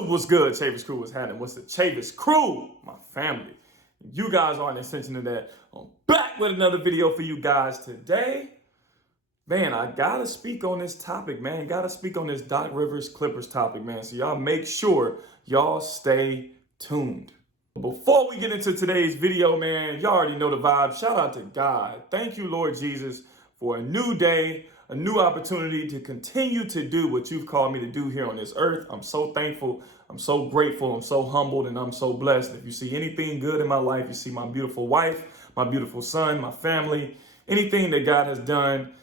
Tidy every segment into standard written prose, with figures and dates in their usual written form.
YouTube, what's good? Chavis Crew, what's happening? What's the Chavis Crew? My family. You guys are an extension of that. I'm back with another video for you guys today. Man, I gotta speak on this topic, man. Gotta speak on this Doc Rivers Clippers topic, man. So y'all make sure y'all stay tuned. Before we get into today's video, man, y'all already know the vibe. Shout out to God. Thank you, Lord Jesus, for a new day, a new opportunity to continue to do what you've called me to do here on this earth. I'm so thankful. I'm so grateful. I'm so humbled, and I'm so blessed. If you see anything good in my life, you see my beautiful wife, my beautiful son, my family, anything that God has done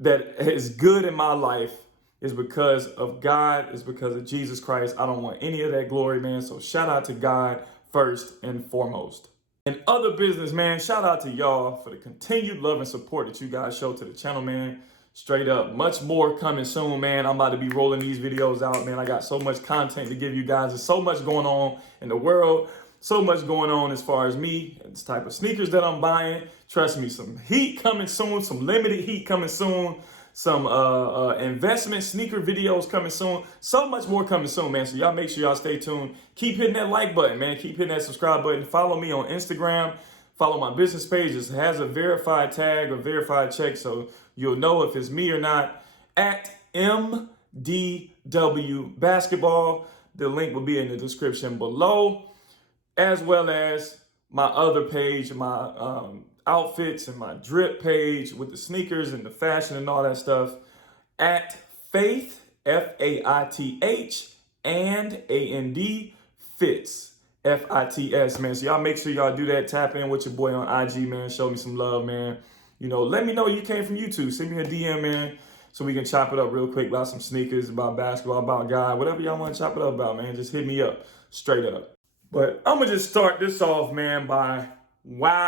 that is good in my life is because of God, is because of Jesus Christ. I don't want any of that glory, man. So shout out to God first and foremost. And other business, man, shout out to y'all for the continued love and support that you guys show to the channel, man. Straight up, much more coming soon, man. I'm about to be rolling these videos out, man. I got so much content to give you guys. There's so much going on in the world. So much going on as far as me and this type of sneakers that I'm buying. Trust me, some heat coming soon, some limited heat coming soon, some investment sneaker videos coming soon. So much more coming soon, man. So y'all make sure y'all stay tuned. Keep hitting that like button, man. Keep hitting that subscribe button. Follow me on Instagram. Follow my business page. It has a verified tag or verified check, so you'll know if it's me or not. At MDW Basketball. The link will be in the description below, as well as my other page, my outfits and my drip page with the sneakers and the fashion and all that stuff at Faith, Faith, and AND Fits, FITS, man. So y'all make sure y'all do that. Tap in with your boy on IG, man. Show me some love, man. You know, let me know you came from YouTube. Send me a DM, man, so we can chop it up real quick about some sneakers, about basketball, about God, whatever y'all want to chop it up about, man. Just hit me up straight up. But I'm going to just start this off, man, by wow.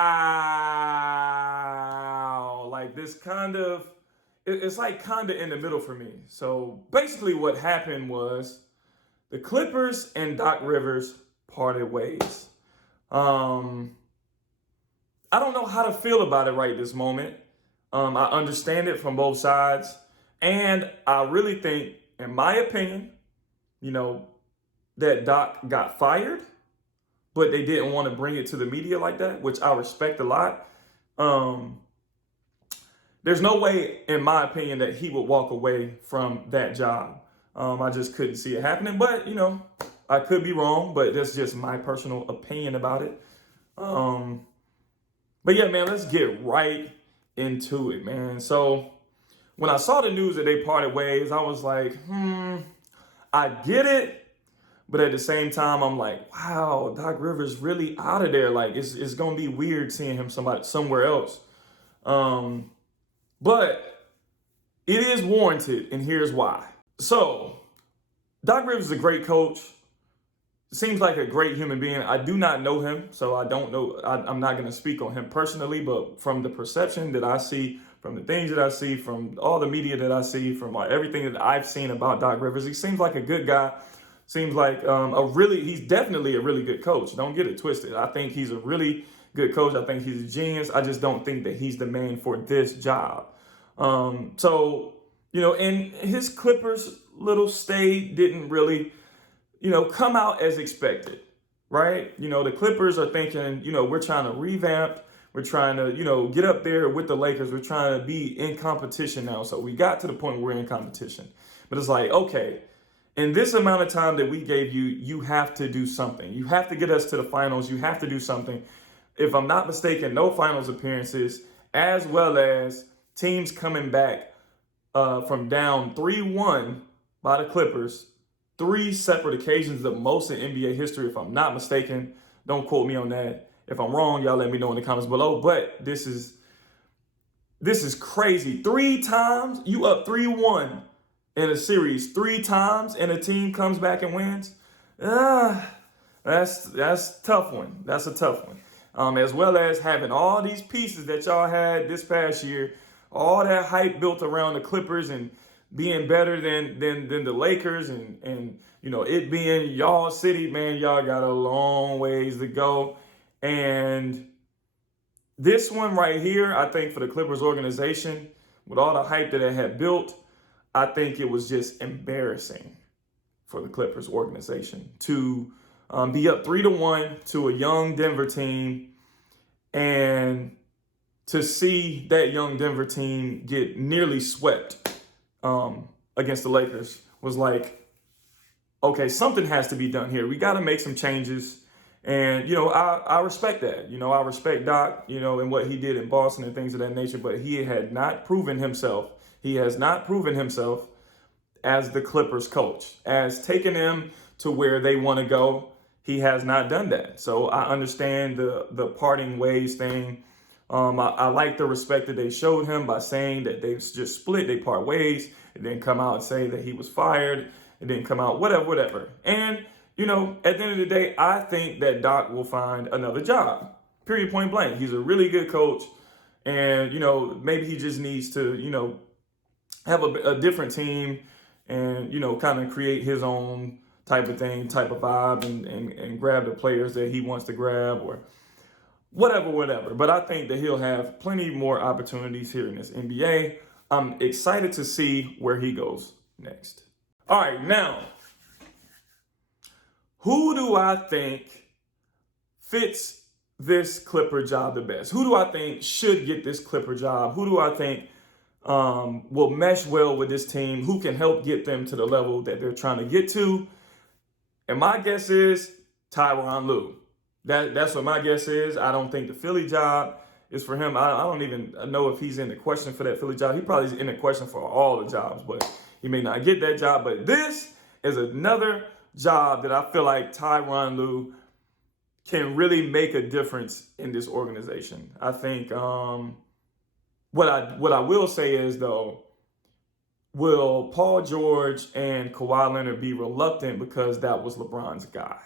Like this kind of, it's like kind of in the middle for me. So basically what happened was the Clippers and Doc Rivers parted ways. I don't know how to feel about it right this moment. I understand it from both sides. And I really think, in my opinion, you know, that Doc got fired, but they didn't want to bring it to the media like that, which I respect a lot. There's no way, in my opinion, that he would walk away from that job. I just couldn't see it happening, but, you know, I could be wrong, but that's just my personal opinion about it. But yeah, man, let's get right into it, man. So when I saw the news that they parted ways, I was like, I get it. But at the same time, I'm like, wow, Doc Rivers really out of there. Like, it's going to be weird seeing him somewhere else. But it is warranted, and here's why. So, Doc Rivers is a great coach. Seems like a great human being. I do not know him, so I don't know. I'm not going to speak on him personally, but from the perception that I see, from the things that I see, from all the media that I see, from everything that I've seen about Doc Rivers, he seems like a good guy. Seems like he's definitely a really good coach. Don't get it twisted. I think he's a really good coach. I think he's a genius. I just don't think that he's the man for this job. So, you know, and his Clippers little stay didn't really, you know, come out as expected, right? You know, the Clippers are thinking, you know, we're trying to revamp. We're trying to, you know, get up there with the Lakers. We're trying to be in competition now. So we got to the point where we're in competition. But it's like, okay, in this amount of time that we gave you, you have to do something. You have to get us to the finals. You have to do something. If I'm not mistaken, no finals appearances, as well as teams coming back from down 3-1 by the Clippers, 3 separate occasions, the most in NBA history, if I'm not mistaken. Don't quote me on that. If I'm wrong, y'all let me know in the comments below. But this is crazy. 3 times, you up 3-1. In a series 3 times and a team comes back and wins, that's a tough one. That's a tough one. As well as having all these pieces that y'all had this past year, all that hype built around the Clippers and being better than the Lakers and you know, it being y'all city, man, y'all got a long ways to go. And this one right here, I think for the Clippers organization, with all the hype that it had built, I think it was just embarrassing for the Clippers organization to be up 3-1 to a young Denver team, and to see that young Denver team get nearly swept against the Lakers was like, okay, something has to be done here. We got to make some changes. And, I respect that. I respect Doc, and what he did in Boston and things of that nature, but he had not proven himself. He has not proven himself as the Clippers coach, as taking them to where they want to go. He has not done that. So I understand the parting ways thing. I like the respect that they showed him by saying that they just split, they part ways, and then come out and say that he was fired, and then come out, whatever. And, at the end of the day, I think that Doc will find another job, period, point blank. He's a really good coach. And, maybe he just needs to, have a different team and, kind of create his own type of thing, type of vibe, and grab the players that he wants to grab, or whatever. But I think that he'll have plenty more opportunities here in this NBA. I'm excited to see where he goes next. All right, now, who do I think fits this Clipper job the best? Who do I think should get this Clipper job? Who do I think will mesh well with this team? Who can help get them to the level that they're trying to get to? And my guess is Tyronn Lue. That's what my guess is. I don't think the Philly job is for him. I don't even know if he's in the question for that Philly job. He probably is in the question for all the jobs, but he may not get that job. But this is another job that I feel like Tyronn Lue can really make a difference in this organization. I think what I will say is, though, will Paul George and Kawhi Leonard be reluctant because that was LeBron's guy?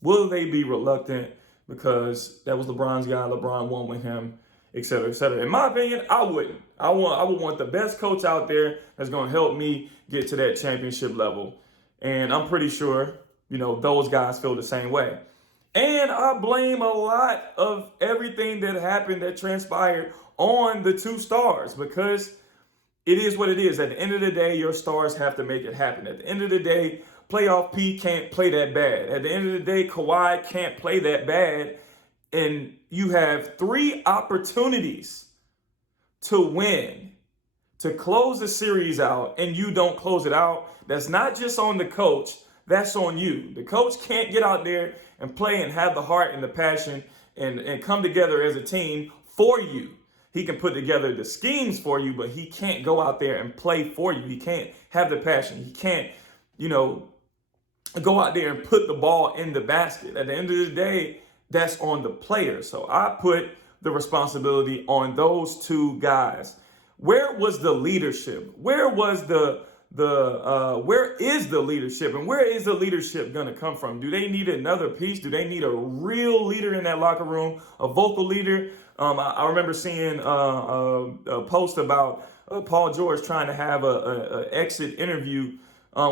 Will they be reluctant because that was LeBron's guy, LeBron won with him, et cetera, et cetera? In my opinion, I wouldn't. I would want the best coach out there that's going to help me get to that championship level. And I'm pretty sure, those guys feel the same way. And I blame a lot of everything that happened, that transpired, on the two stars, because it is what it is. At the end of the day, your stars have to make it happen. At the end of the day, playoff P can't play that bad. At the end of the day, Kawhi can't play that bad. And you have 3 opportunities to win, to close the series out, and you don't close it out. That's not just on the coach. That's on you. The coach can't get out there and play and have the heart and the passion and come together as a team for you. He can put together the schemes for you, but he can't go out there and play for you. He can't have the passion. He can't, go out there and put the ball in the basket. At the end of the day, that's on the player. So I put the responsibility on those 2 guys. Where was the leadership? Where was where is the leadership, and where is the leadership going to come from? Do they need another piece? Do they need a real leader in that locker room, a vocal leader? I remember seeing a post about Paul George trying to have a exit interview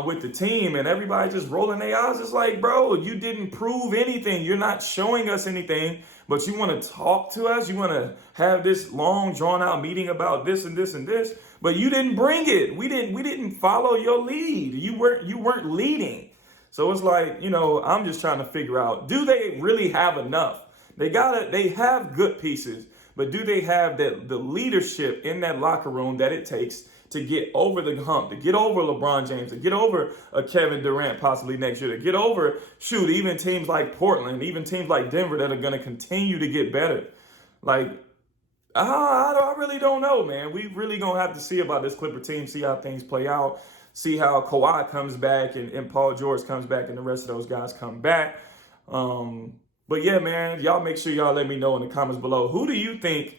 with the team, and everybody just rolling their eyes. It's like, bro, you didn't prove anything. You're not showing us anything, but you want to talk to us. You want to have this long, drawn out meeting about this and this and this, but you didn't bring it. We didn't follow your lead. You weren't leading. So it's like, I'm just trying to figure out, do they really have enough? They have good pieces, but do they have the leadership in that locker room that it takes to get over the hump, to get over LeBron James, to get over Kevin Durant possibly next year, to get over, even teams like Portland, even teams like Denver that are going to continue to get better? Like, I really don't know, man. We really going to have to see about this Clipper team, see how things play out, see how Kawhi comes back and Paul George comes back and the rest of those guys come back. But yeah, man, y'all make sure y'all let me know in the comments below. Who do you think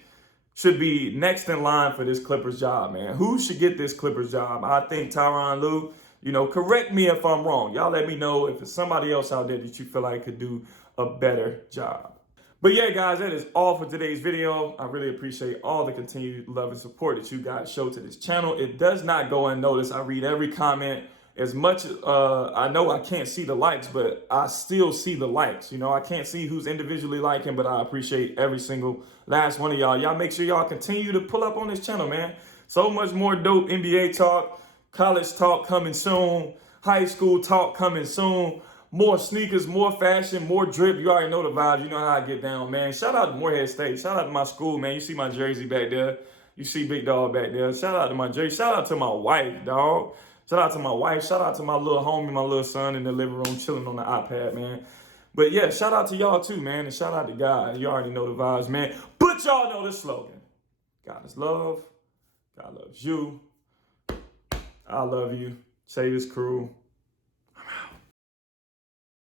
should be next in line for this Clippers job, man? Who should get this Clippers job? I think Tyronn Lue. Correct me if I'm wrong. Y'all let me know if it's somebody else out there that you feel like could do a better job. But yeah, guys, that is all for today's video. I really appreciate all the continued love and support that you guys show to this channel. It does not go unnoticed. I read every comment. As much I know I can't see the likes, but I still see the likes. I can't see who's individually liking, but I appreciate every single last one of y'all. Y'all make sure y'all continue to pull up on this channel, man. So much more dope NBA talk, college talk coming soon. high school talk coming soon. More sneakers, more fashion, more drip. You already know the vibes. You know how I get down, man. Shout out to Morehead State. Shout out to my school, man. You see my jersey back there. You see Big Dog back there. Shout out to my jersey. Shout out to my wife, dog. Shout out to my wife. Shout out to my little homie, my little son in the living room chilling on the iPad, man. But yeah, shout out to y'all too, man. And shout out to God. You already know the vibes, man. But y'all know the slogan. God is love. God loves you. I love you. Chavis Crew.